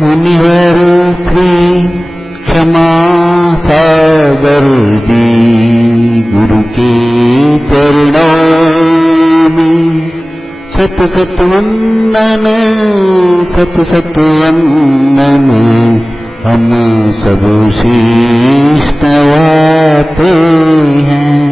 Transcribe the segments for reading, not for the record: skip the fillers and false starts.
मुनिवर श्री क्षमा सागर जी गुरु के चरणों में सत सत वंदन, सत सत वंदन। हम सब शीश नवाते हैं।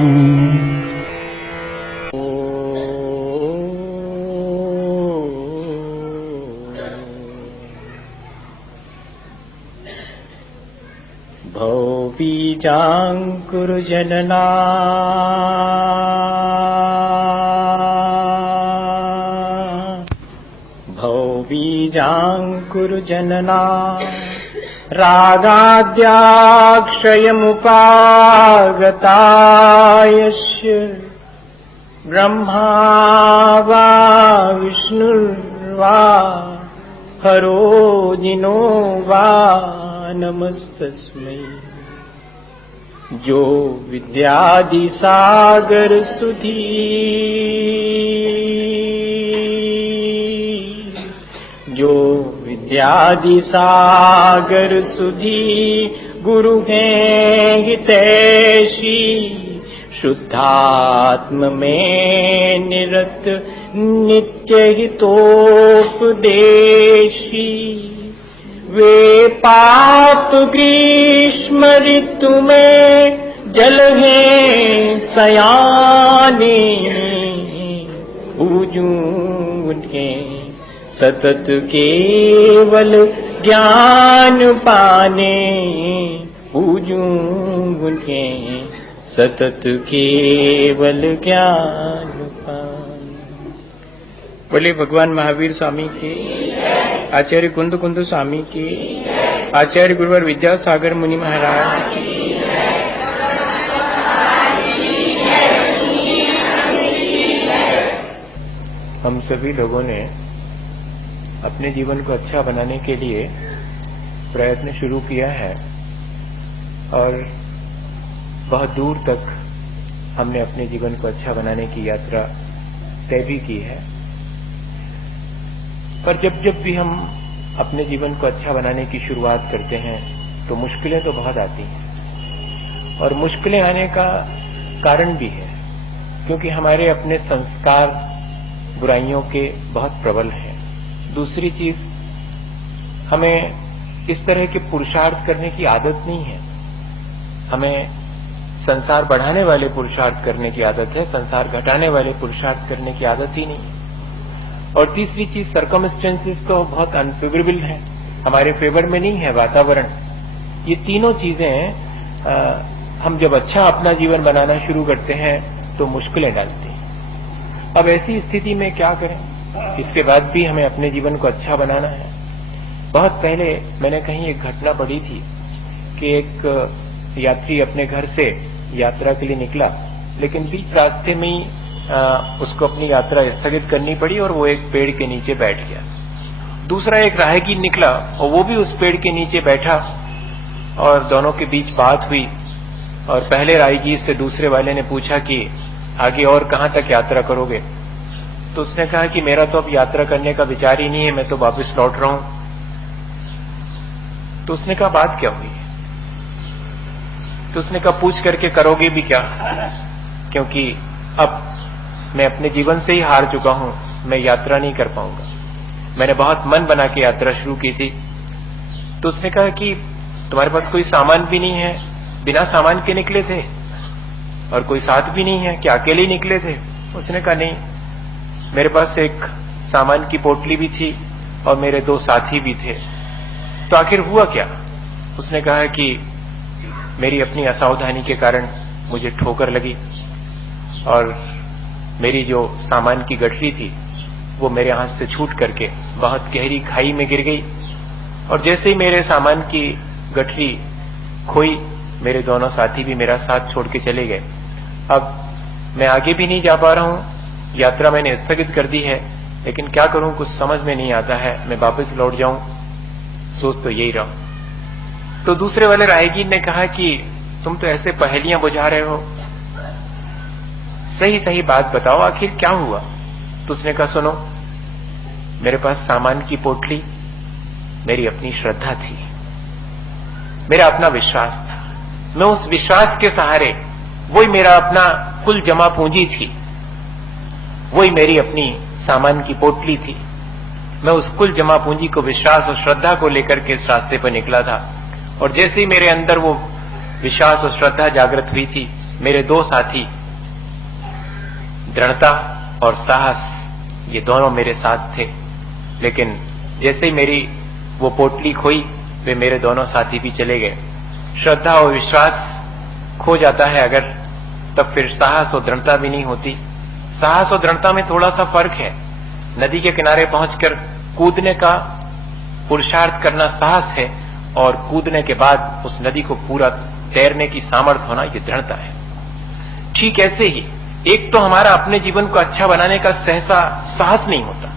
भौबीजाङ्कुर जनना भौबीजाङ्कुर जनना रागाद्याक्षयमुपागतायस्य ब्रह्मा वा विष्णुर्वा हरो जिनो वा नमस्तस्मै। जो विद्यादि सागर सुधी जो विद्यादि सागर सुधी गुरु हैं हितैषी शुद्धात्म में निरत नित्य हितोपदेशी। वे पाप ग्रीष्म ऋतु में जल हैं सयाने पूजूं उनके सतत केवल ज्ञान पाने पूजूं उनके सतत केवल ज्ञान पाने। बोले भगवान महावीर स्वामी की, आचार्य कुंद कुंद स्वामी की, आचार्य गुरुवर विद्यासागर मुनि महाराज की। हम सभी लोगों ने अपने जीवन को अच्छा बनाने के लिए प्रयत्न शुरू किया है और बहुत दूर तक हमने अपने जीवन को अच्छा बनाने की यात्रा तय भी की है। पर जब जब भी हम अपने जीवन को अच्छा बनाने की शुरुआत करते हैं तो मुश्किलें तो बहुत आती हैं और मुश्किलें आने का कारण भी है क्योंकि हमारे अपने संस्कार बुराइयों के बहुत प्रबल हैं। दूसरी चीज, हमें इस तरह के पुरुषार्थ करने की आदत नहीं है। हमें संसार बढ़ाने वाले पुरुषार्थ करने की आदत है, संसार घटाने वाले पुरुषार्थ करने की आदत ही नहीं है। और तीसरी चीज, सर्कमस्टेंसेस तो बहुत अनफेवरेबल है, हमारे फेवर में नहीं है वातावरण। ये तीनों चीजें हम जब अच्छा अपना जीवन बनाना शुरू करते हैं तो मुश्किलें डालती हैं। अब ऐसी स्थिति में क्या करें? इसके बाद भी हमें अपने जीवन को अच्छा बनाना है। बहुत पहले मैंने कहीं एक घटना पढ़ी थी कि एक यात्री अपने घर से यात्रा के लिए निकला, लेकिन बीच रास्ते में ही उसको अपनी यात्रा स्थगित करनी पड़ी और वो एक पेड़ के नीचे बैठ गया। दूसरा एक राहगीर निकला और वो भी उस पेड़ के नीचे बैठा और दोनों के बीच बात हुई और पहले राहगीर से दूसरे वाले ने पूछा कि आगे और कहां तक यात्रा करोगे? तो उसने कहा कि मेरा तो अब यात्रा करने का विचार ही नहीं है, मैं तो वापस लौट रहा हूं। तो उसने कहा बात क्या हुई? तो उसने कहा पूछ करके करोगे भी क्या, क्योंकि अब मैं अपने जीवन से ही हार चुका हूं, मैं यात्रा नहीं कर पाऊंगा। मैंने बहुत मन बना के यात्रा शुरू की थी। तो उसने कहा कि तुम्हारे पास कोई सामान भी नहीं है, बिना सामान के निकले थे, और कोई साथ भी नहीं है कि अकेले ही निकले थे? उसने कहा नहीं, मेरे पास एक सामान की पोटली भी थी और मेरे दो साथी भी थे। तो आखिर हुआ क्या? उसने कहा कि मेरी अपनी असावधानी के कारण मुझे ठोकर लगी और मेरी जो सामान की गठरी थी वो मेरे हाथ से छूट करके बहुत गहरी खाई में गिर गई, और जैसे ही मेरे सामान की गठरी खोई, मेरे दोनों साथी भी मेरा साथ छोड़ के चले गए। अब मैं आगे भी नहीं जा पा रहा हूं, यात्रा मैंने स्थगित कर दी है, लेकिन क्या करूं, कुछ समझ में नहीं आता है, मैं वापस लौट जाऊं, सोच तो यही रहा। तो दूसरे वाले राहगीर ने कहा कि तुम तो ऐसे पहेलियां बुझा रहे हो, सही सही बात बताओ, आखिर क्या हुआ? तो उसने कहा सुनो, मेरे पास सामान की पोटली, मेरी अपनी श्रद्धा थी, मेरा अपना विश्वास था। मैं उस विश्वास के सहारे, वही मेरा अपना कुल जमा पूंजी थी, वही मेरी अपनी सामान की पोटली थी। मैं उस कुल जमा पूंजी को, विश्वास और श्रद्धा को लेकर के इस रास्ते पर निकला था। और जैसे ही मेरे अंदर वो विश्वास और श्रद्धा जागृत हुई थी, मेरे दो साथी, दृढ़ता और साहस, ये दोनों मेरे साथ थे। लेकिन जैसे ही मेरी वो पोटली खोई, वे मेरे दोनों साथी भी चले गए। श्रद्धा और विश्वास खो जाता है अगर, तब फिर साहस और दृढ़ता भी नहीं होती। साहस और दृढ़ता में थोड़ा सा फर्क है। नदी के किनारे पहुंचकर कूदने का पुरुषार्थ करना साहस है, और कूदने के बाद उस नदी को पूरा तैरने की सामर्थ्य होना, ये दृढ़ता है। ठीक ऐसे ही एक तो हमारा अपने जीवन को अच्छा बनाने का सहसा साहस नहीं होता,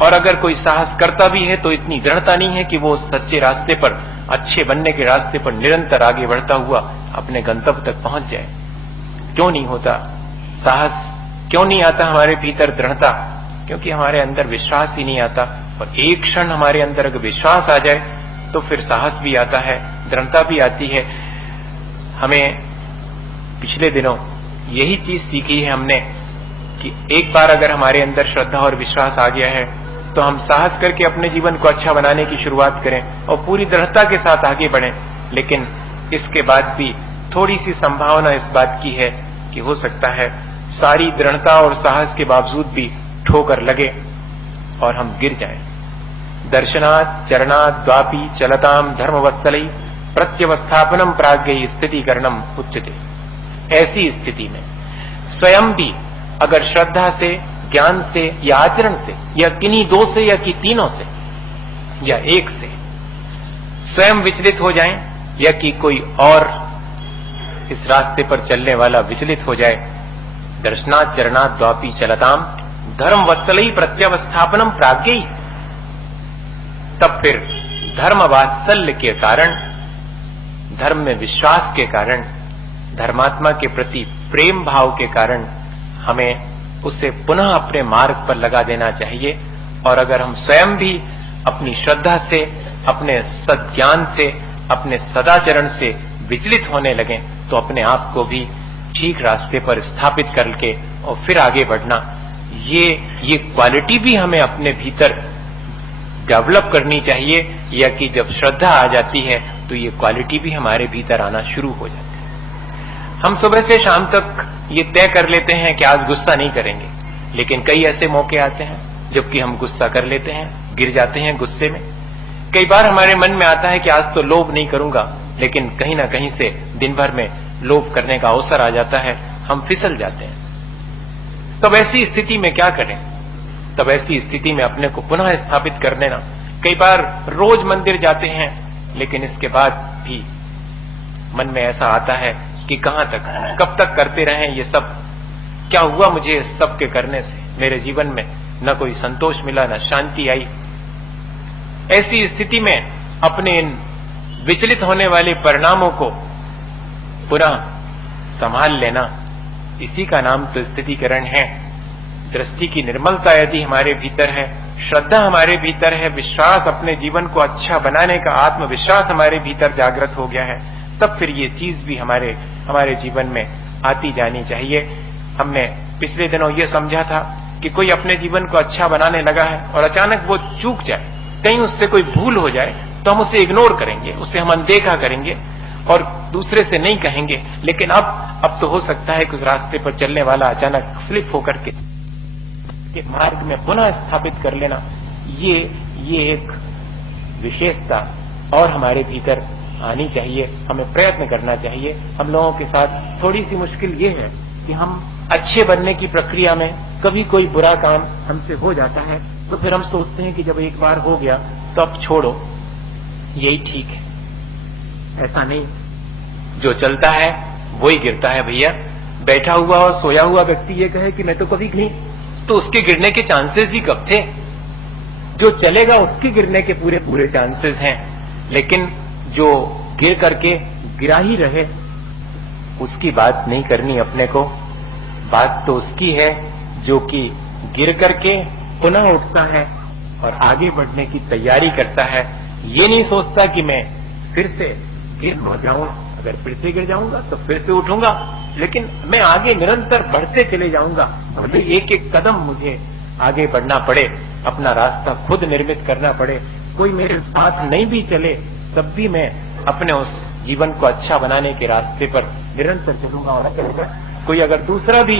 और अगर कोई साहस करता भी है तो इतनी दृढ़ता नहीं है कि वो सच्चे रास्ते पर, अच्छे बनने के रास्ते पर निरंतर आगे बढ़ता हुआ अपने गंतव्य तक पहुंच जाए। क्यों नहीं होता साहस? क्यों नहीं आता हमारे भीतर दृढ़ता? क्योंकि हमारे अंदर विश्वास ही नहीं आता। और एक क्षण हमारे अंदर अगर विश्वास आ जाए तो फिर साहस भी आता है, दृढ़ता भी आती है। हमें पिछले दिनों यही चीज सीखी है हमने कि एक बार अगर हमारे अंदर श्रद्धा और विश्वास आ गया है तो हम साहस करके अपने जीवन को अच्छा बनाने की शुरुआत करें और पूरी दृढ़ता के साथ आगे बढ़ें। लेकिन इसके बाद भी थोड़ी सी संभावना इस बात की है कि हो सकता है सारी दृढ़ता और साहस के बावजूद भी ठोकर लगे और हम गिर जाएं। दर्शनात् चरणात् द्वापि चलताम धर्मवत्सलै प्रत्यवस्थापनम प्राज्ञ स्थितिकरणम उच्यते। ऐसी स्थिति में स्वयं भी अगर श्रद्धा से, ज्ञान से या आचरण से या किन्हीं दो से या कि तीनों से या एक से स्वयं विचलित हो जाएं, या कि कोई और इस रास्ते पर चलने वाला विचलित हो जाए, दर्शनात् चरणात् द्वापि चलताम धर्म वत्सलै प्रत्यवस्थापनम प्राज्ञ, तब फिर धर्म वात्सल्य के कारण, धर्म में विश्वास के कारण, धर्मात्मा के प्रति प्रेम भाव के कारण हमें उसे पुनः अपने मार्ग पर लगा देना चाहिए। और अगर हम स्वयं भी अपनी श्रद्धा से, अपने सद्ज्ञान से, अपने सदाचरण से विचलित होने लगें तो अपने आप को भी ठीक रास्ते पर स्थापित करके और फिर आगे बढ़ना, ये क्वालिटी भी हमें अपने भीतर डेवलप करनी चाहिए। या कि जब श्रद्धा आ जाती है तो ये क्वालिटी भी हमारे भीतर आना शुरू हो जाती है। हम सुबह से शाम तक ये तय कर लेते हैं कि आज गुस्सा नहीं करेंगे, लेकिन कई ऐसे मौके आते हैं जबकि हम गुस्सा कर लेते हैं, गिर जाते हैं गुस्से में। कई बार हमारे मन में आता है कि आज तो लोभ नहीं करूंगा, लेकिन कहीं ना कहीं से दिन भर में लोभ करने का अवसर आ जाता है, हम फिसल जाते हैं। तब ऐसी स्थिति में क्या करें? तब ऐसी स्थिति में अपने को पुनः स्थापित कर लेना। कई बार रोज मंदिर जाते हैं, लेकिन इसके बाद भी मन में ऐसा आता है कि कहां तक, कब तक करते रहें ये सब? क्या हुआ मुझे इस सब के करने से? मेरे जीवन में न कोई संतोष मिला, न शांति आई। ऐसी स्थिति में अपने इन विचलित होने वाले परिणामों को पुनः संभाल लेना, इसी का नाम तो स्थितिकरण है। दृष्टि की निर्मलता यदि हमारे भीतर है, श्रद्धा हमारे भीतर है, विश्वास, अपने जीवन को अच्छा बनाने का आत्मविश्वास हमारे भीतर जागृत हो गया है, तब फिर ये चीज भी हमारे जीवन में आती जानी चाहिए। हमने पिछले दिनों ये समझा था कि कोई अपने जीवन को अच्छा बनाने लगा है और अचानक वो चूक जाए, कहीं उससे कोई भूल हो जाए, तो हम उसे इग्नोर करेंगे, उसे हम अनदेखा करेंगे और दूसरे से नहीं कहेंगे। लेकिन अब तो हो सकता है कि उस रास्ते पर चलने वाला अचानक स्लिप होकर के मार्ग में पुनः स्थापित कर लेना, ये एक विशेषता और हमारे भीतर आनी चाहिए। हमें प्रयत्न करना चाहिए। हम लोगों के साथ थोड़ी सी मुश्किल ये है कि हम अच्छे बनने की प्रक्रिया में कभी कोई बुरा काम हमसे हो जाता है तो फिर हम सोचते हैं कि जब एक बार हो गया तो अब छोड़ो, यही ठीक है। ऐसा नहीं, जो चलता है वही गिरता है भैया। बैठा हुआ और सोया हुआ व्यक्ति ये कहे कि मैं तो कभी नहीं, तो उसके गिरने के चांसेस ही कब थे? जो चलेगा उसके गिरने के पूरे चांसेस हैं। लेकिन जो गिर करके गिरा ही रहे, उसकी बात नहीं करनी अपने को। बात तो उसकी है जो कि गिर करके पुनः उठता है और आगे बढ़ने की तैयारी करता है। ये नहीं सोचता कि मैं फिर से गिर जाऊं, अगर फिर से गिर जाऊंगा तो फिर से उठूंगा, लेकिन मैं आगे निरंतर बढ़ते चले जाऊंगा। भले एक एक कदम मुझे आगे बढ़ना पड़े, अपना रास्ता खुद निर्मित करना पड़े, कोई मेरे साथ नहीं भी चले, तब भी मैं अपने उस जीवन को अच्छा बनाने के रास्ते पर निरंतर चलूंगा। और कोई अगर दूसरा भी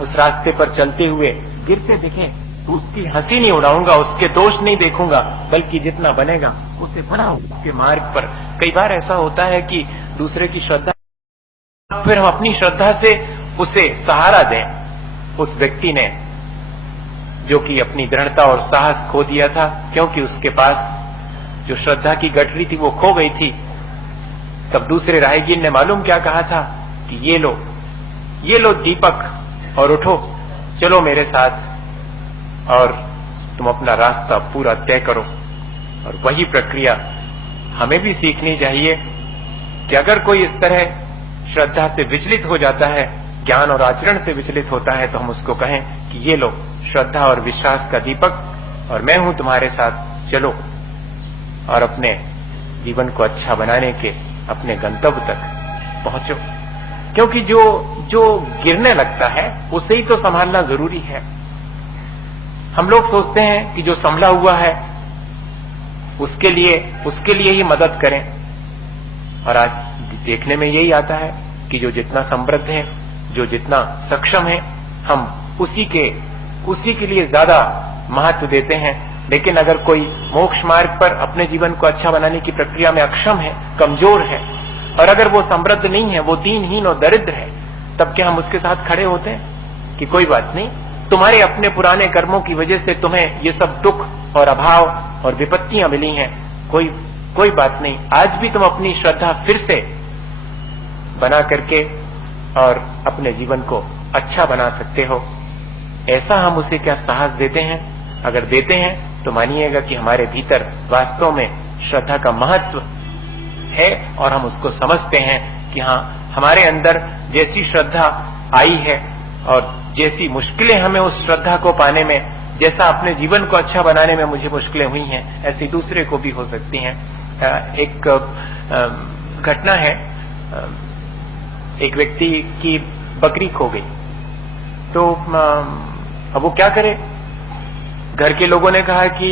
उस रास्ते पर चलते हुए गिरते दिखे तो उसकी हंसी नहीं उड़ाऊंगा, उसके दोष नहीं देखूंगा, बल्कि जितना बनेगा उसे बढ़ाऊं उसके मार्ग पर। कई बार ऐसा होता है कि दूसरे की श्रद्धा, फिर हम अपनी श्रद्धा से उसे सहारा दें। उस व्यक्ति ने जो कि अपनी दृढ़ता और साहस खो दिया था, क्योंकि उसके पास जो श्रद्धा की गठरी थी वो खो गई थी, तब दूसरे राहगीर ने मालूम क्या कहा था कि ये लो दीपक और उठो, चलो मेरे साथ और तुम अपना रास्ता पूरा तय करो। और वही प्रक्रिया हमें भी सीखनी चाहिए कि अगर कोई इस तरह श्रद्धा से विचलित हो जाता है, ज्ञान और आचरण से विचलित होता है, तो हम उसको कहें कि ये लो श्रद्धा और विश्वास का दीपक और मैं हूं तुम्हारे साथ, चलो और अपने जीवन को अच्छा बनाने के अपने गंतव्य तक पहुंचो। क्योंकि जो गिरने लगता है उसे ही तो संभालना जरूरी है। हम लोग सोचते हैं कि जो संभला हुआ है उसके लिए ही मदद करें, और आज देखने में यही आता है कि जो जितना समृद्ध है, जो जितना सक्षम है, हम उसी के लिए ज्यादा महत्व देते हैं। लेकिन अगर कोई मोक्ष मार्ग पर अपने जीवन को अच्छा बनाने की प्रक्रिया में अक्षम है, कमजोर है, और अगर वो समृद्ध नहीं है, वो दीनहीन और दरिद्र है, तब क्या हम उसके साथ खड़े होते हैं कि कोई बात नहीं, तुम्हारे अपने पुराने कर्मों की वजह से तुम्हें ये सब दुख और अभाव और विपत्तियां मिली हैं, कोई बात नहीं, आज भी तुम अपनी श्रद्धा फिर से बना करके और अपने जीवन को अच्छा बना सकते हो। ऐसा हम उसे क्या साहस देते हैं? अगर देते हैं तो मानिएगा कि हमारे भीतर वास्तव में श्रद्धा का महत्व है और हम उसको समझते हैं कि हाँ, हमारे अंदर जैसी श्रद्धा आई है और जैसी मुश्किलें हमें उस श्रद्धा को पाने में, जैसा अपने जीवन को अच्छा बनाने में मुझे मुश्किलें हुई हैं, ऐसी दूसरे को भी हो सकती हैं। एक घटना है, एक व्यक्ति की बकरी खो गई, तो अब वो क्या करे? घर के लोगों ने कहा कि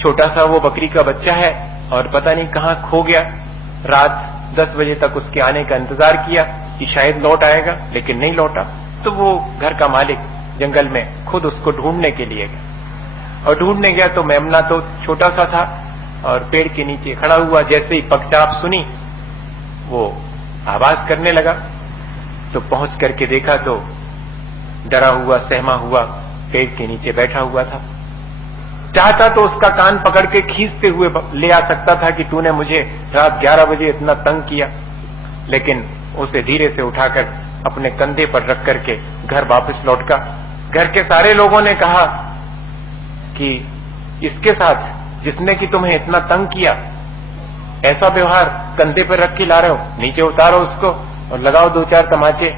छोटा सा वो बकरी का बच्चा है और पता नहीं कहां खो गया। रात 10 बजे तक उसके आने का इंतजार किया कि शायद लौट आएगा, लेकिन नहीं लौटा। तो वो घर का मालिक जंगल में खुद उसको ढूंढने के लिए गया, और ढूंढने गया तो मेमना तो छोटा सा था और पेड़ के नीचे खड़ा हुआ। जैसे ही पगचाप सुनी वो आवाज करने लगा, तो पहुंच करके देखा तो डरा हुआ सहमा हुआ पेड़ के नीचे बैठा हुआ था। चाहता तो उसका कान पकड़ के खींचते हुए ले आ सकता था कि तूने मुझे रात 11 बजे इतना तंग किया, लेकिन उसे धीरे से उठाकर अपने कंधे पर रख करके घर वापस लौटका। घर के सारे लोगों ने कहा कि इसके साथ जिसने कि तुम्हें इतना तंग किया, ऐसा व्यवहार कंधे पर रख के ला रहे हो, नीचे उतारो उसको और लगाओ 2-4 तमाचे।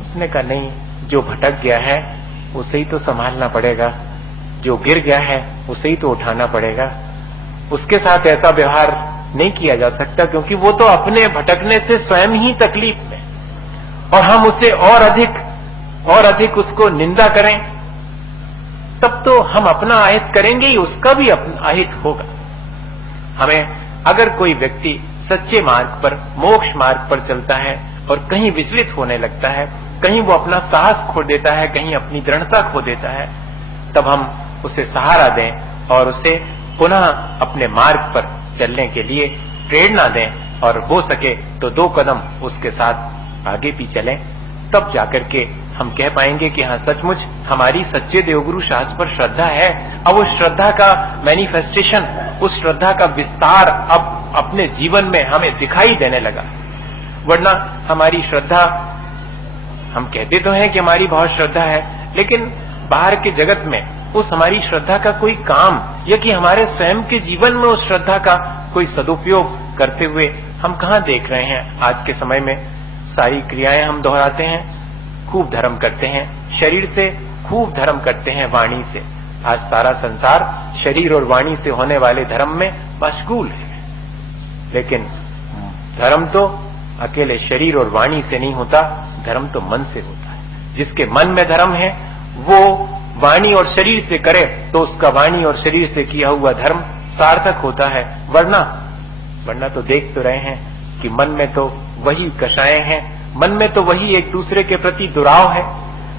उसने कहा नहीं, जो भटक गया है उसे ही तो संभालना पड़ेगा, जो गिर गया है उसे ही तो उठाना पड़ेगा। उसके साथ ऐसा व्यवहार नहीं किया जा सकता, क्योंकि वो तो अपने भटकने से स्वयं ही तकलीफ में, और हम उसे और अधिक उसको निंदा करें, तब तो हम अपना अहित करेंगे ही, उसका भी अपना अहित होगा। हमें अगर कोई व्यक्ति सच्चे मार्ग पर, मोक्ष मार्ग पर चलता है और कहीं विचलित होने लगता है, कहीं वो अपना साहस खो देता है, कहीं अपनी दृढ़ता खो देता है, तब हम उसे सहारा दें और उसे पुनः अपने मार्ग पर चलने के लिए प्रेरणा दें, और हो सके तो 2 कदम उसके साथ आगे भी चलें। तब जाकर के हम कह पाएंगे कि हाँ, सचमुच हमारी सच्चे देवगुरु शास्त्र पर श्रद्धा है। अब उस श्रद्धा का मैनिफेस्टेशन, उस श्रद्धा का विस्तार अब अपने जीवन में हमें दिखाई देने लगा। वरना हमारी श्रद्धा, हम कहते तो हैं कि हमारी बहुत श्रद्धा है, लेकिन बाहर के जगत में उस हमारी श्रद्धा का कोई काम, या कि हमारे स्वयं के जीवन में उस श्रद्धा का कोई सदुपयोग करते हुए हम कहां देख रहे हैं। आज के समय में सारी क्रियाएं हम दोहराते हैं, खूब धर्म करते हैं, शरीर से खूब धर्म करते हैं, वाणी से, आज सारा संसार शरीर और वाणी से होने वाले धर्म में मशगूल है, लेकिन धर्म तो अकेले शरीर और वाणी से नहीं होता, धर्म तो मन से होता है। जिसके मन में धर्म है वो वाणी और शरीर से करे तो उसका वाणी और शरीर से किया हुआ धर्म सार्थक होता है। वरना तो देख तो रहे हैं कि मन में तो वही कषायें हैं, मन में तो वही एक दूसरे के प्रति दुराव है,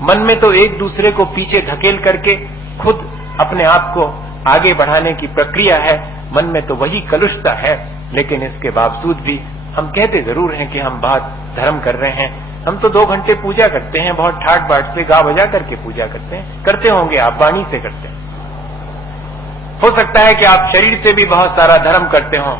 मन में तो एक दूसरे को पीछे धकेल करके खुद अपने आप को आगे बढ़ाने की प्रक्रिया है, मन में तो वही कलुषता है। लेकिन इसके बावजूद भी हम कहते जरूर हैं कि हम बहुत धर्म कर रहे हैं, हम तो 2 घंटे पूजा करते हैं, बहुत ठाट बाट से गा बजा करके पूजा करते हैं, करते होंगे आप, वाणी से करते हैं। हो सकता है कि आप शरीर से भी बहुत सारा धर्म करते हो,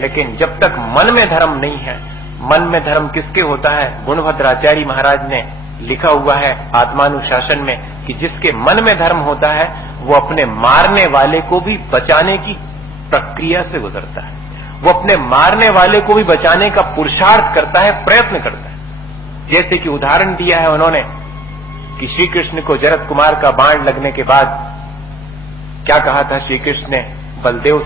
लेकिन जब तक मन में धर्म नहीं है, मन में धर्म किसके होता है? गुणभद्राचार्य महाराज ने लिखा हुआ है आत्मानुशासन में कि जिसके मन में धर्म होता है वो अपने मारने वाले को भी बचाने की प्रक्रिया से गुजरता है, वो अपने मारने वाले को भी बचाने का पुरुषार्थ करता है, प्रयत्न करता है। जैसे कि उदाहरण दिया है उन्होंने कि श्री कृष्ण को जरत कुमार का बाण लगने के बाद क्या कहा था श्री कृष्ण ने? बलदेव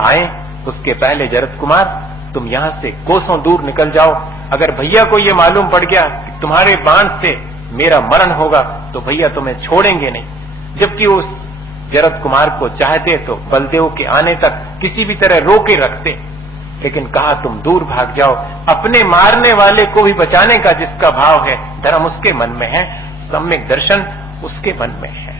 आए उसके पहले जरत कुमार तुम यहां से कोसों दूर निकल जाओ, अगर भैया को यह मालूम पड़ गया कि तुम्हारे बाण से मेरा मरण होगा तो भैया तुम्हें छोड़ेंगे नहीं। जबकि उस जरत कुमार को चाहते तो बलदेव के आने तक किसी भी तरह रोके रखते, लेकिन कहा तुम दूर भाग जाओ। अपने मारने वाले को भी बचाने का जिसका भाव है, धर्म उसके मन में है, सम्यक दर्शन उसके मन में है।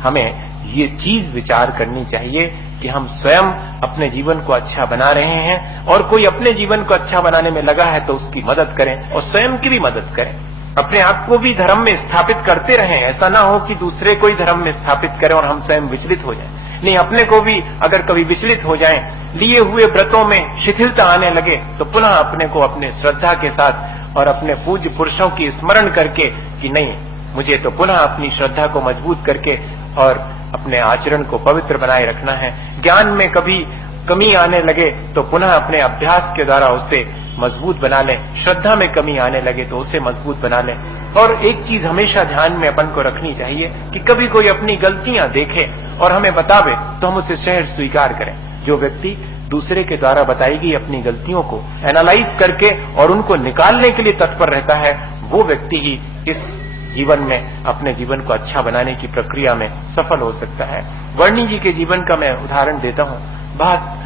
हमें ये चीज विचार करनी चाहिए कि हम स्वयं अपने जीवन को अच्छा बना रहे हैं और कोई अपने जीवन को अच्छा बनाने में लगा है तो उसकी मदद करें और स्वयं की भी मदद करें। अपने आप को भी धर्म में स्थापित करते रहें, ऐसा ना हो कि दूसरे को ही धर्म में स्थापित करें और हम स्वयं विचलित हो जाएं। नहीं, अपने को भी अगर कभी विचलित हो जाएं, लिए हुए व्रतों में शिथिलता आने लगे तो पुनः अपने को अपने श्रद्धा के साथ और अपने पूज्य पुरुषों की स्मरण करके कि नहीं, मुझे तो पुनः अपनी श्रद्धा को मजबूत करके और अपने आचरण को पवित्र बनाए रखना है। ज्ञान में कभी कमी आने लगे तो पुनः अपने अभ्यास के द्वारा उसे मजबूत बना लें, श्रद्धा में कमी आने लगे तो उसे मजबूत बना लें। और एक चीज हमेशा ध्यान में अपन को रखनी चाहिए कि कभी कोई अपनी गलतियां देखे और हमें बतावे तो हम उसे सहज स्वीकार करें। जो व्यक्ति दूसरे के द्वारा बताई गई अपनी गलतियों को एनालाइज करके और उनको निकालने के लिए तत्पर रहता है, वो व्यक्ति ही इस जीवन में अपने जीवन को अच्छा बनाने की प्रक्रिया में सफल हो सकता है। वर्णी जी के जीवन का मैं उदाहरण देता हूं, बहुत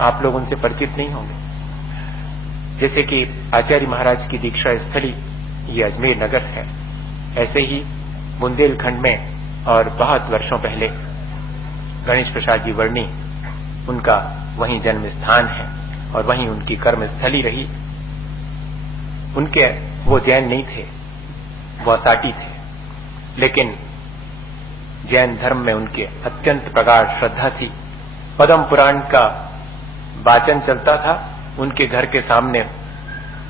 आप लोग उनसे परिचित नहीं होंगे। जैसे कि आचार्य महाराज की दीक्षा स्थली ये अजमेर नगर है, ऐसे ही बुंदेलखंड में और बहुत वर्षों पहले गणेश प्रसाद जी वर्णी, उनका वहीं जन्म स्थान है और वहीं उनकी कर्म स्थली रही। उनके वो जैन नहीं थे, वो असाटी थे, लेकिन जैन धर्म में उनके अत्यंत प्रगाढ़ श्रद्धा थी। पद्म पुराण का वाचन चलता था उनके घर के सामने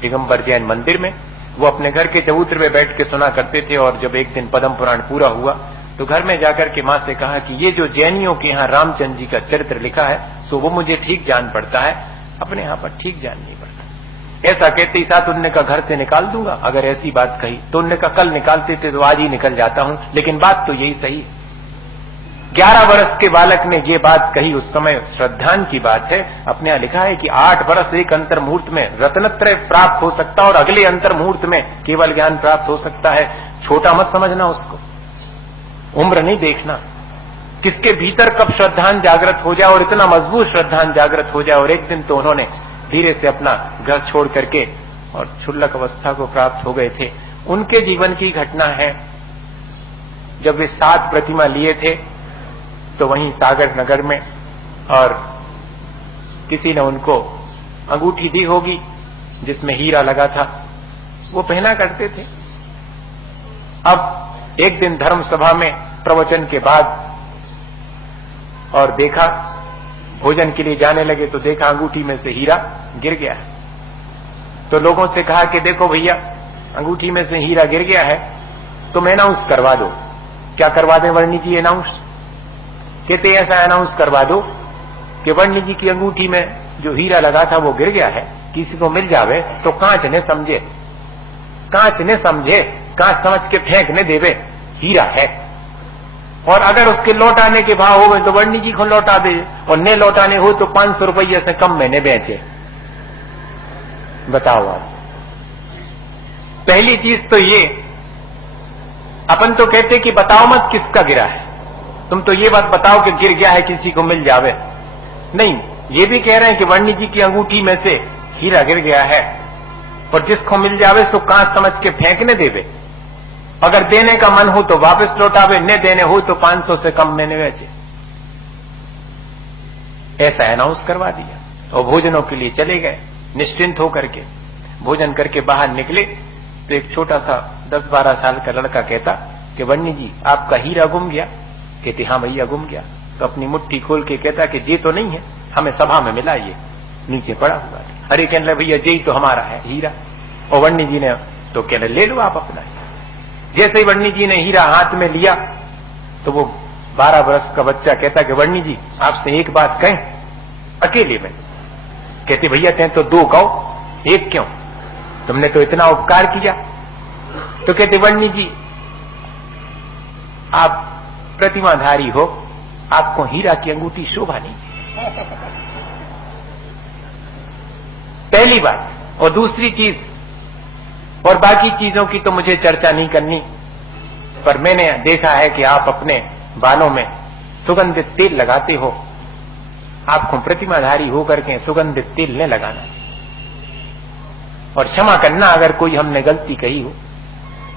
दिगंबर जैन मंदिर में, वो अपने घर के चबूतरे में बैठ के सुना करते थे। और जब एक दिन पद्म पुराण पूरा हुआ तो घर में जाकर के मां से कहा कि ये जो जैनियों के यहाँ रामचंद्र जी का चरित्र लिखा है सो वो मुझे ठीक जान पड़ता है, अपने यहाँ पर ठीक जान नहीं पड़ता। ऐसा कहते ही साथ उनने का घर से निकाल दूंगा, अगर ऐसी बात कही तो उनने का कल निकालते थे तो आज ही निकल जाता हूं, लेकिन बात तो यही सही है। 11 वर्ष के बालक ने ये बात कही, उस समय श्रद्धान की बात है। अपने यहां लिखा है कि 8 वर्ष एक अंतर मुहूर्त में रत्नत्रय प्राप्त हो सकता है और अगले अंतर मुहूर्त में केवल ज्ञान प्राप्त हो सकता है। छोटा मत समझना उसको, उम्र नहीं देखना, किसके भीतर कब श्रद्धान जागृत हो जाए और इतना मजबूत श्रद्धान जागृत हो जाए। और एक दिन तो उन्होंने धीरे से अपना घर छोड़ करके और क्षुल्लक अवस्था को प्राप्त हो गए थे। उनके जीवन की घटना है, जब वे 7 प्रतिमा लिए थे तो वहीं सागर नगर में, और किसी ने उनको अंगूठी दी होगी जिसमें हीरा लगा था, वो पहना करते थे। अब एक दिन धर्म सभा में प्रवचन के बाद और देखा, भोजन के लिए जाने लगे तो देखा अंगूठी में से हीरा गिर गया है। तो लोगों से कहा कि देखो भैया, अंगूठी में से हीरा गिर गया है, तुम अनाउंस करवा दो। क्या करवा दें वर्णी जी? अनाउंस कहते ऐसा अनाउंस करवा दो कि वर्णी जी की अंगूठी में जो हीरा लगा था वो गिर गया है, किसी को मिल जावे तो कांच ने समझे, कांच ने समझे, कांच समझ के फेंक ने देवे, हीरा है। और अगर उसके लौटाने के भाव हो तो वर्णी जी को लौटा दे, और न लौटाने हो तो 500 रुपये से कम में न बेचे। बताओ आप। पहली चीज तो ये, अपन तो कहते कि बताओ मत किसका गिरा है, तुम तो ये बात बताओ कि गिर गया है, किसी को मिल जावे। नहीं, ये भी कह रहे हैं कि वर्णी जी की अंगूठी में से हीरा गिर गया है, और जिसको मिल जावे सो कांच समझ के फेंकने देवे। अगर देने का मन हो तो वापस लौटावे, न देने हो तो 500 से कम में न बेचे। ऐसा अनाउंस करवा दिया और भोजनों के लिए चले गए। निश्चिंत होकर के भोजन करके बाहर निकले तो एक छोटा सा 10-12 साल का लड़का कहता कि वर्णी जी आपका हीरा गुम गया। कहती हाँ भैया गुम गया। तो अपनी मुट्ठी खोल के कहता कि जे तो नहीं है, हमें सभा में मिला, ये नीचे पड़ा हुआ। अरे कहने लगे भैया जे तो हमारा है हीरा। और वर्णी जी ने तो कहने ले लो आप अपना। जैसे ही वर्णी जी ने हीरा हाथ में लिया तो वो 12 वर्ष का बच्चा कहता कि वर्णी जी आपसे एक बात कहें अकेले में। कहते भैया कहें तो 2 कहो, 1 क्यों, तुमने तो इतना उपकार किया। तो कहते वर्णी जी आप प्रतिमाधारी हो, आपको हीरा की अंगूठी शोभा नहीं। पहली बात। और दूसरी चीज, और बाकी चीजों की तो मुझे चर्चा नहीं करनी, पर मैंने देखा है कि आप अपने बालों में सुगंधित तेल लगाते हो, आपको प्रतिमाधारी होकर के सुगंधित तेल न लगाना चाहिए। और क्षमा करना अगर कोई हमने गलती कही हो।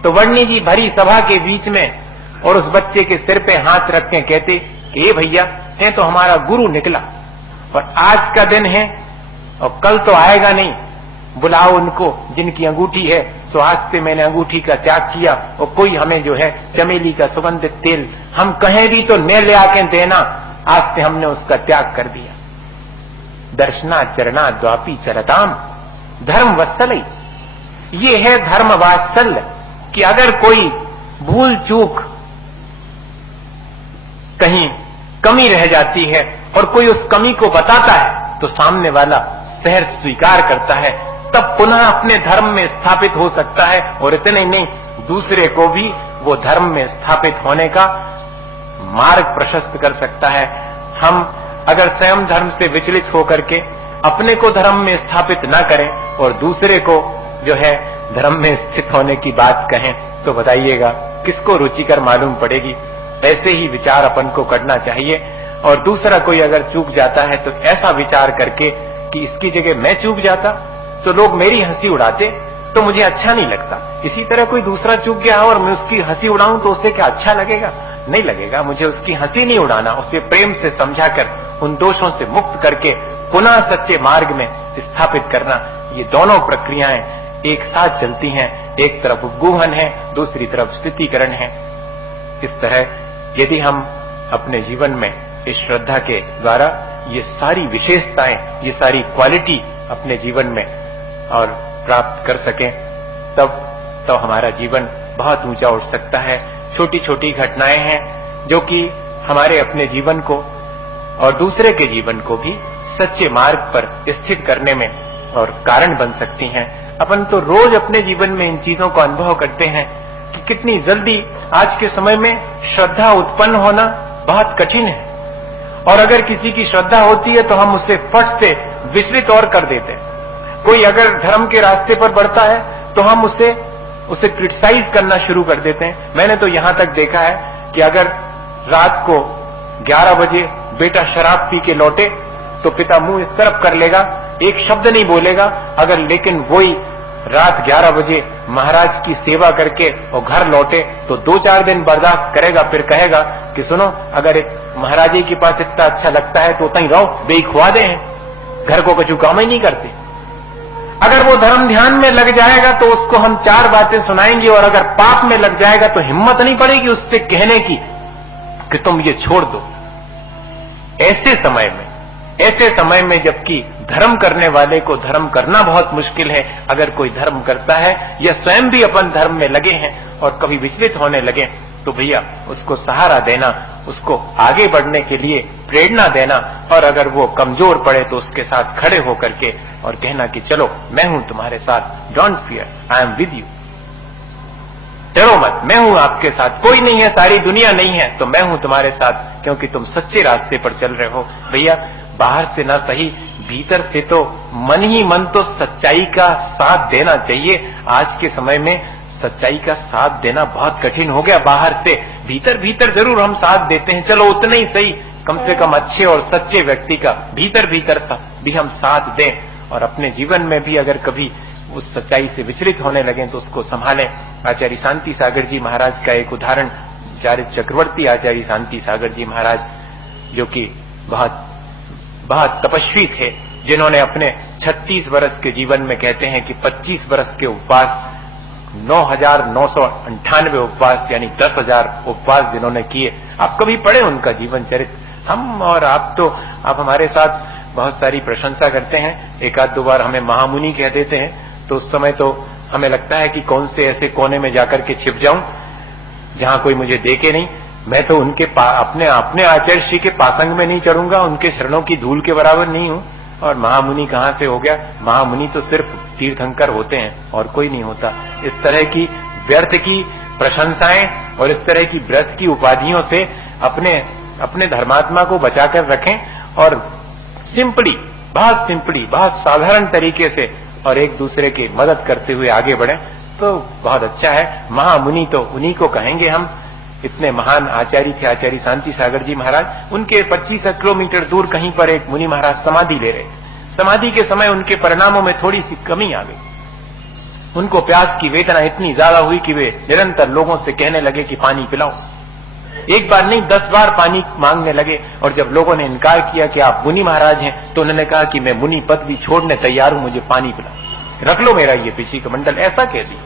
तो वर्णी जी भरी सभा के बीच में और उस बच्चे के सिर पे हाथ रख के कहते कि ये भैया है तो हमारा गुरु निकला, और आज का दिन है और कल तो आएगा नहीं, बुलाओ उनको जिनकी अंगूठी है। सो आज से मैंने अंगूठी का त्याग किया, और कोई हमें जो है चमेली का सुगंधित तेल हम कहें भी तो न ले आके देना, आज से हमने उसका त्याग कर दिया। दर्शना चरणा द्वापी चरताम धर्म वत्सलई। ये है धर्म वात्सल्य कि अगर कोई भूल चूक कहीं कमी रह जाती है और कोई उस कमी को बताता है तो सामने वाला सहर्ष स्वीकार करता है, तब पुनः अपने धर्म में स्थापित हो सकता है। और इतने ही नहीं, दूसरे को भी वो धर्म में स्थापित होने का मार्ग प्रशस्त कर सकता है। हम अगर स्वयं धर्म से विचलित होकर के अपने को धर्म में स्थापित न करें और दूसरे को जो है धर्म में स्थित होने की बात कहें तो बताइएगा किसको रुचिकर मालूम पड़ेगी। ऐसे ही विचार अपन को करना चाहिए। और दूसरा कोई अगर चूक जाता है तो ऐसा विचार करके कि इसकी जगह मैं चूक जाता तो लोग मेरी हंसी उड़ाते तो मुझे अच्छा नहीं लगता। इसी तरह कोई दूसरा चूक गया और मैं उसकी हंसी उड़ाऊं तो उससे क्या अच्छा लगेगा? नहीं लगेगा। मुझे उसकी हंसी नहीं उड़ाना, उसे प्रेम से समझाकर उन दोषों से मुक्त करके पुनः सच्चे मार्ग में स्थापित करना। ये दोनों प्रक्रियाएं एक साथ चलती हैं। एक तरफ उपगूहन है, दूसरी तरफ स्थितिकरण है। इस तरह यदि हम अपने जीवन में इस श्रद्धा के द्वारा ये सारी विशेषताएं, ये सारी क्वालिटी अपने जीवन में और प्राप्त कर सकें, तब तो हमारा जीवन बहुत ऊंचा उठ सकता है। छोटी छोटी घटनाएं हैं जो कि हमारे अपने जीवन को और दूसरे के जीवन को भी सच्चे मार्ग पर स्थित करने में और कारण बन सकती हैं। अपन तो रोज अपने जीवन में इन चीजों को अनुभव करते हैं कि कितनी जल्दी आज के समय में श्रद्धा उत्पन्न होना बहुत कठिन है। और अगर किसी की श्रद्धा होती है तो हम उससे फट से विचलित और कर देते हैं। कोई अगर धर्म के रास्ते पर बढ़ता है तो हम उसे क्रिटिसाइज करना शुरू कर देते हैं। मैंने तो यहां तक देखा है कि अगर रात को 11 बजे बेटा शराब पी के लौटे तो पिता मुंह इस तरफ कर लेगा, एक शब्द नहीं बोलेगा। अगर लेकिन वही रात 11 बजे महाराज की सेवा करके और घर लौटे तो 2-4 दिन बर्दाश्त करेगा, फिर कहेगा कि सुनो, अगर महाराज जी के पास इतना अच्छा लगता है तो उतना ही रहो, बेई खुआ दे हैं, घर को कछु काम ही नहीं करते। अगर वो धर्म ध्यान में लग जाएगा तो उसको हम 4 बातें सुनाएंगे, और अगर पाप में लग जाएगा तो हिम्मत नहीं पड़ेगी उससे कहने की कि तुम ये छोड़ दो। ऐसे समय में जबकि धर्म करने वाले को धर्म करना बहुत मुश्किल है, अगर कोई धर्म करता है या स्वयं भी अपन धर्म में लगे हैं और कभी विचलित होने लगे तो भैया उसको सहारा देना, उसको आगे बढ़ने के लिए प्रेरणा देना, और अगर वो कमजोर पड़े तो उसके साथ खड़े होकर के और कहना कि चलो मैं हूं तुम्हारे साथ, don't fear, I am with you. डरो मत, मैं हूं आपके साथ, कोई नहीं है, सारी दुनिया नहीं है तो मैं हूं तुम्हारे साथ, क्योंकि तुम सच्चे रास्ते पर चल रहे हो। भैया बाहर से ना सही, भीतर से तो मन ही मन तो सच्चाई का साथ देना चाहिए। आज के समय में सच्चाई का साथ देना बहुत कठिन हो गया। बाहर से भीतर भीतर जरूर हम साथ देते हैं, चलो उतना ही सही, कम से कम अच्छे और सच्चे व्यक्ति का भीतर भीतर भी हम साथ दें, और अपने जीवन में भी अगर कभी उस सच्चाई से विचलित होने लगे तो उसको संभालें। आचार्य शांति सागर जी महाराज का एक उदाहरण, आचार्य चक्रवर्ती आचार्य शांति सागर जी महाराज, जो कि बहुत तपस्वी थे, जिन्होंने अपने 36 वर्ष के जीवन में कहते हैं कि 25 वर्ष के उपवास, 9,998 उपवास यानी 10,000 उपवास जिन्होंने किए। आप कभी पढ़े उनका जीवन चरित्र। हम और आप हमारे साथ बहुत सारी प्रशंसा करते हैं, एक आध दो बार हमें महामुनि कह देते हैं, तो उस समय तो हमें लगता है कि कौन से ऐसे कोने में जाकर के छिप जाऊं जहां कोई मुझे देखे नहीं। मैं तो उनके अपने आचार्य श्री के पासंग में नहीं चढ़ूंगा, उनके शरणों की धूल के बराबर नहीं हूं। और महामुनि कहां से हो गया? महामुनि तो सिर्फ तीर्थंकर होते हैं और कोई नहीं होता। इस तरह की व्यर्थ की प्रशंसाएं और इस तरह की व्यर्थ की उपाधियों से अपने धर्मात्मा को बचाकर रखें और बहुत साधारण तरीके से और एक दूसरे की मदद करते हुए आगे बढ़ें तो बहुत अच्छा है। महामुनि तो उन्हीं को कहेंगे हम। इतने महान आचार्य थे आचार्य शांति सागर जी महाराज। उनके 25 किलोमीटर दूर कहीं पर एक मुनि महाराज समाधि ले रहे। समाधि के समय उनके परिणामों में थोड़ी सी कमी आ गई। उनको प्यास की वेदना इतनी ज्यादा हुई कि वे निरंतर लोगों से कहने लगे कि पानी पिलाओ। एक बार नहीं 10 बार पानी मांगने लगे, और जब लोगों ने इनकार किया कि आप मुनि महाराज हैं तो उन्होंने कहा कि मैं मुनि पद भी छोड़ने तैयार हूं, मुझे पानी पिलाओ, रख लो मेरा ये पीछे कमंडल, ऐसा कह दी।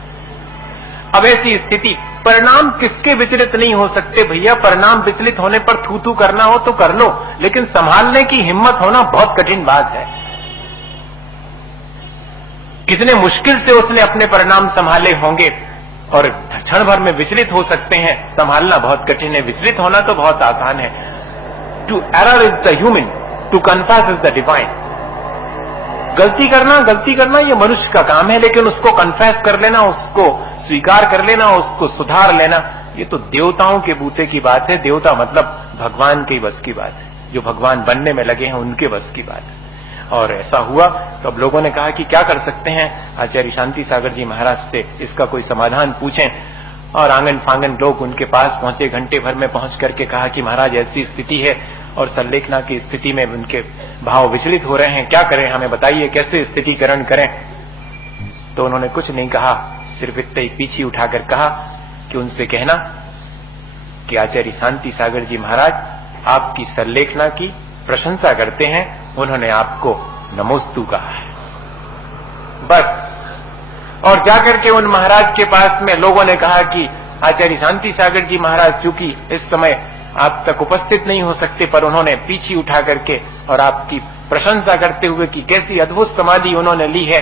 अब ऐसी स्थिति, परिणाम किसके विचलित नहीं हो सकते भैया? परिणाम विचलित होने पर थू थू करना हो तो कर लो, लेकिन संभालने की हिम्मत होना बहुत कठिन बात है। कितने मुश्किल से उसने अपने परिणाम संभाले होंगे, और क्षण भर में विचलित हो सकते हैं। संभालना बहुत कठिन है, विचलित होना तो बहुत आसान है। To err is the human, to confess is the divine. गलती करना ये मनुष्य का काम है, लेकिन उसको कन्फेस कर लेना, उसको स्वीकार कर लेना, उसको सुधार लेना, ये तो देवताओं के बूते की बात है। देवता मतलब भगवान के बस की बात है, जो भगवान बनने में लगे हैं उनके बस की बात है। और ऐसा हुआ तो अब लोगों ने कहा कि क्या कर सकते हैं, आचार्य शांति सागर जी महाराज से इसका कोई समाधान पूछें। और आंगन फांगन लोग उनके पास पहुंचे, घंटे भर में पहुंच करके कहा कि महाराज ऐसी स्थिति है और संलेखना की स्थिति में उनके भाव विचलित हो रहे हैं, क्या करें, हमें बताइए कैसे स्थितिकरण करें। तो उन्होंने कुछ नहीं कहा, सिर्फ इतना ही पीछे उठाकर कहा कि उनसे कहना कि आचार्य शांति सागर जी महाराज आपकी संलेखना की प्रशंसा करते हैं, उन्होंने आपको नमोस्तु कहा है, बस। और जाकर के उन महाराज के पास में लोगों ने कहा कि आचार्य शांति सागर जी महाराज चूंकि इस समय आप तक उपस्थित नहीं हो सकते, पर उन्होंने पीछे उठा करके और आपकी प्रशंसा करते हुए कि कैसी अद्भुत समाधि उन्होंने ली है,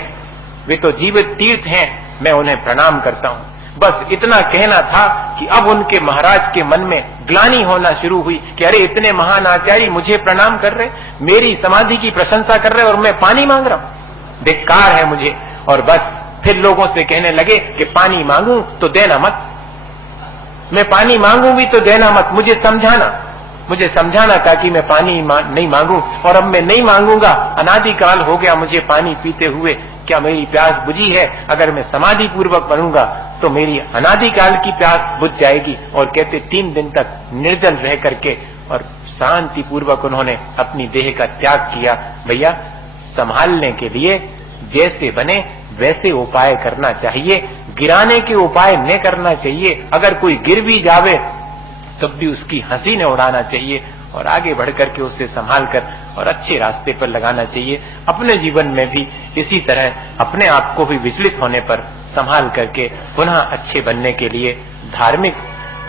वे तो जीवित तीर्थ हैं, मैं उन्हें प्रणाम करता हूं। बस इतना कहना था कि अब उनके महाराज के मन में ग्लानि होना शुरू हुई कि अरे इतने महान आचार्य मुझे प्रणाम कर रहे, मेरी समाधि की प्रशंसा कर रहे और मैं पानी मांग रहा हूं, बेकार है मुझे। और बस फिर लोगों से कहने लगे कि पानी मांगू तो देना मत, मैं पानी मांगूंगी तो देना मत, मुझे समझाना ताकि मैं पानी नहीं मांगू। और अब मैं नहीं मांगूंगा, अनादिकाल हो गया मुझे पानी पीते हुए, क्या मेरी प्यास बुझी है? अगर मैं समाधि पूर्वक बनूंगा तो मेरी अनादिकाल की प्यास बुझ जाएगी। और कहते 3 दिन तक निर्जल रह करके और शांति पूर्वक उन्होंने अपनी देह का त्याग किया। भैया संभालने के लिए जैसे बने वैसे उपाय करना चाहिए, गिराने के उपाय न करना चाहिए। अगर कोई गिर भी जावे तब भी उसकी हंसी न उड़ाना चाहिए और आगे बढ़कर के उसे संभाल कर और अच्छे रास्ते पर लगाना चाहिए। अपने जीवन में भी इसी तरह अपने आप को भी विचलित होने पर संभाल करके पुनः अच्छे बनने के लिए, धार्मिक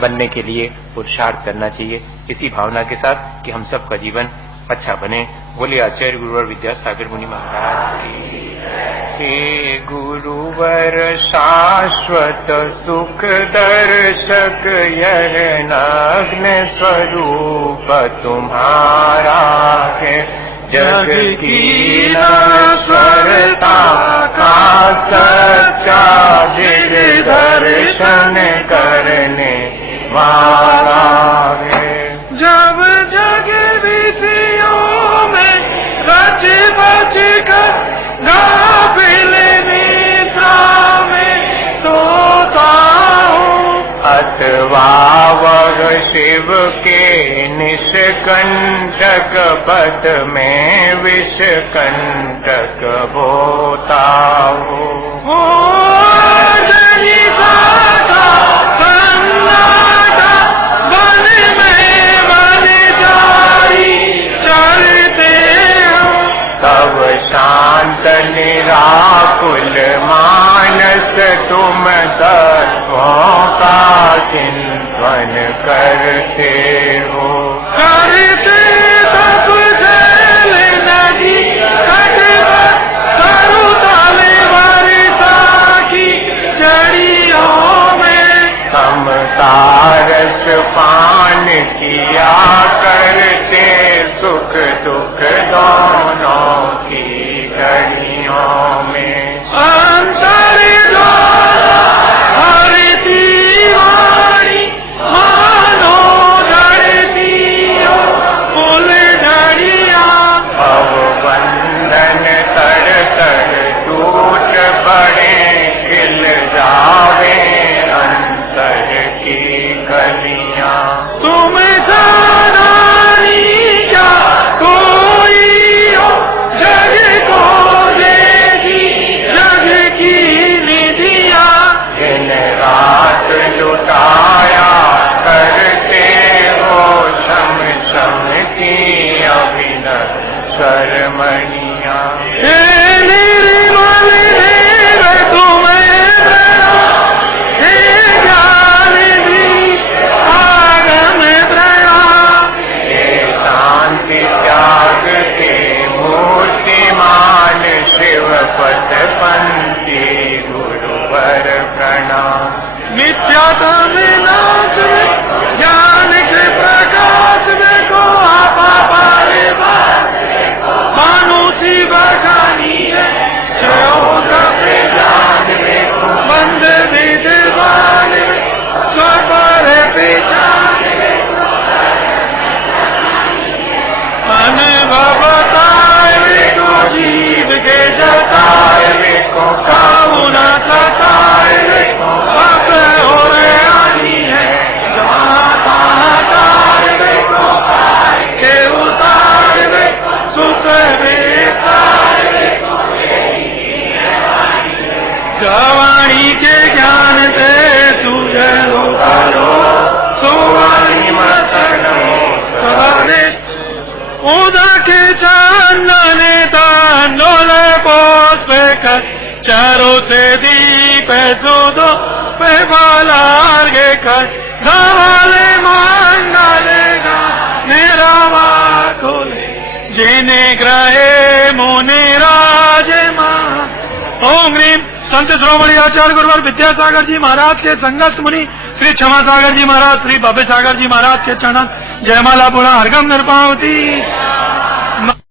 बनने के लिए पुरुषार्थ करना चाहिए। इसी भावना के साथ कि हम सबका जीवन अच्छा बने। बोले आचार्य गुरुवर विद्यासागर मुनि महाराज की। हे गुरुवर शाश्वत सुख दर्शक, यह नग्न स्वरूप तुम्हारा है, जग की नश्वरता का सच्चा दर्शन करने वाला है। जब जग विषयों में रच बच कर गाफिल निद्रा में सोता हूँ, अथवा वह शिव के निष्कंटक पद में विषकंटक होता हूँ। सन्नाटा वन में मन जारी चलते हो, तब शांत निराकुल मानस तुम तत्वों का चिंतन करते हो। करते तब जल नदी कटवत तरुतल वर्षा की जड़ियों में समतारस पान किया करते, सुख दुख दोनों की घड़ियों में। अंतर द्वारा हरती वाणी मानो जड़ती हो फूल झड़िया, अब बंधन तर तर टूट पड़े, खिल जावे अंतर की कलियां। तुम जाना क्या कोई हो जग को देगी जग की निधिया, दिन रात लुटाया करते हो शम शम की अभिनव शर्मणिया। निर्मल देव तुम्हें प्रणाम, हे ज्ञान भी आगम प्रणाम, हे शांति त्याग के मूर्तिमान शिव पथ पंथी गुरुवर प्रणाम। मिथ्यात्व विनाश में ज्ञान के प्रकाश में को आपा पारे मानुषी बखानी है, पे जान में बंद विद्वान में स्वर पहचान अनुभवताए को जीव के जताए को काबू न सताए को पाप हो आनी है, जहाँ को के उतार सुख जवानी के ज्ञान से सुजलो करो, सुवाणी मस्तनो सवारे उदा के चांदने तांडोले पोष कर, चारों से दीप सुदो पे बालार के कर, धवाले मांगलेगा निरावा खोले, जिन्हें ग्रहे मुनि राजे मां। ओम ह्रीम संत शिरोमणि आचार्य गुरुवर विद्यासागर जी महाराज के संगत मुनि श्री क्षमा सागर जी महाराज, श्री भव्य सागर जी महाराज के चरण जयमाला पुरा हरगम नृपावती।